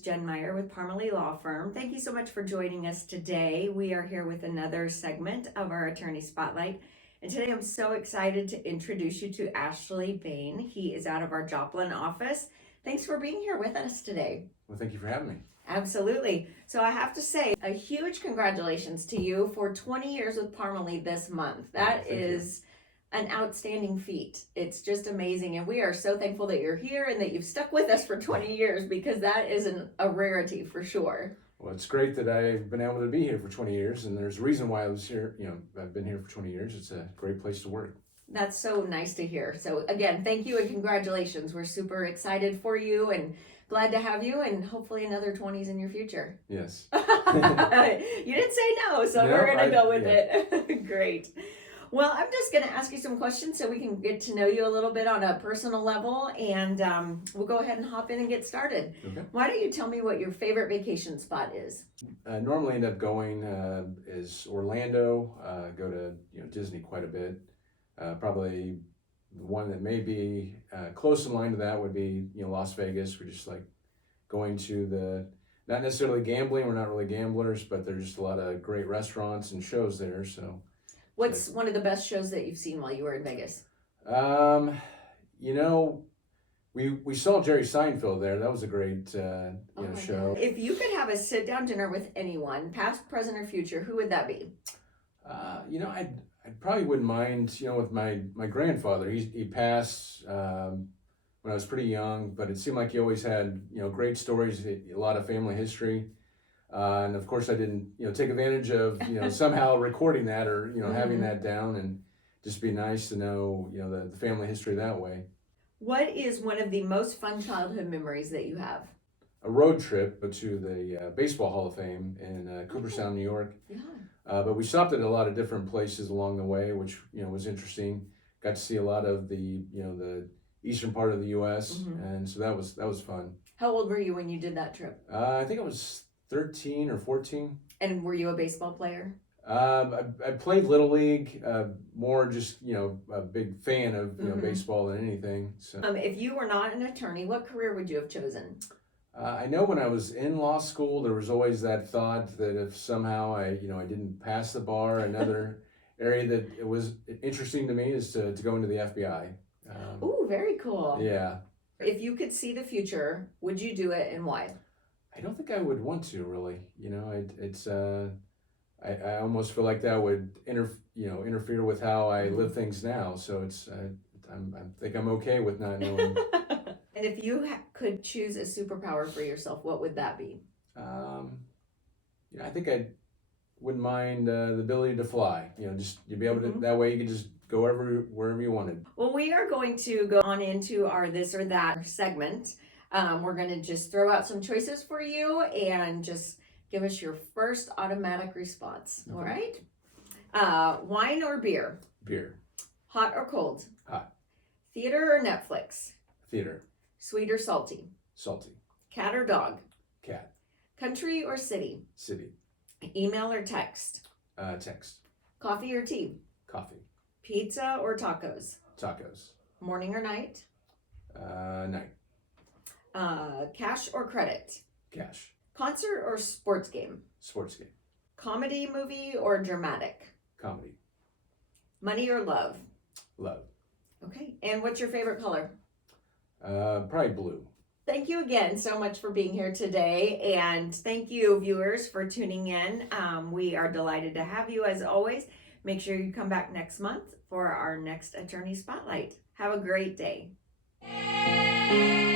Jen Meyer with Parmalee Law Firm. Thank you so much for joining us today. We are here with another segment of our Attorney Spotlight. And today I'm so excited to introduce you to Ashley Baine. He is out of our Joplin office. Thanks for being here with us today. Well, thank you for having me. Absolutely. So I have to say a huge congratulations to you for 20 years with Parmalee this month. That is an outstanding feat. It's just amazing. And we are so thankful that you're here and that you've stuck with us for 20 years because that is a rarity for sure. Well, it's great that I've been able to be here for 20 years, and there's a reason why I was here. I've been here for 20 years. It's a great place to work. That's so nice to hear. So again, thank you and congratulations. We're super excited for you and glad to have you, and hopefully another 20s in your future. Yes. You didn't say no, so we're going to go with it. Great. Well, I'm just going to ask you some questions so we can get to know you a little bit on a personal level, and we'll go ahead and hop in and get started. Okay. Why don't you tell me what your favorite vacation spot is? Normally end up going is Orlando. Go to Disney quite a bit. Probably the one that may be close in line to that would be Las Vegas. We're just like going to not necessarily gambling. We're not really gamblers, but there's just a lot of great restaurants and shows there. So. What's one of the best shows that you've seen while you were in Vegas? We saw Jerry Seinfeld there. That was a great show. If you could have a sit-down dinner with anyone, past, present, or future, who would that be? I probably wouldn't mind, with my grandfather. He passed when I was pretty young, but it seemed like he always had, great stories, a lot of family history. And of course I didn't, take advantage of, somehow recording that or, having that down, and just be nice to know, the family history that way. What is one of the most fun childhood memories that you have? A road trip to the Baseball Hall of Fame in Cooperstown, New York. Yeah. But we stopped at a lot of different places along the way, which, was interesting. Got to see a lot of the eastern part of the U.S. And so that was fun. How old were you when you did that trip? I think I was 13 or 14. And were you a baseball player? I played Little League, more just, a big fan of baseball than anything. So. If you were not an attorney, what career would you have chosen? I know when I was in law school, there was always that thought that if somehow I didn't pass the bar, another area that it was interesting to me is to go into the FBI. Ooh, very cool. Yeah. If you could see the future, would you do it and why? I don't think I would want to really. I almost feel like that would interfere with how I live things now. So I think I'm okay with not knowing. And if you could choose a superpower for yourself, what would that be? I think I wouldn't mind the ability to fly. Just you'd be able to that way you could just go wherever you wanted. Well, we are going to go on into our this or that segment. We're going to just throw out some choices for you and just give us your first automatic response. Okay. All right? Wine or beer? Beer. Hot or cold? Hot. Theater or Netflix? Theater. Sweet or salty? Salty. Cat or dog? Cat. Country or city? City. Email or text? Text. Coffee or tea? Coffee. Pizza or tacos? Tacos. Morning or night? Night. Cash or credit? Cash. Concert or sports game? Sports game. Comedy movie or dramatic? Comedy. Money or love? Love. Okay. And what's your favorite color? Probably blue. Thank you again so much for being here today. And thank you, viewers, for tuning in. We are delighted to have you as always. Make sure you come back next month for our next Attorney Spotlight. Have a great day.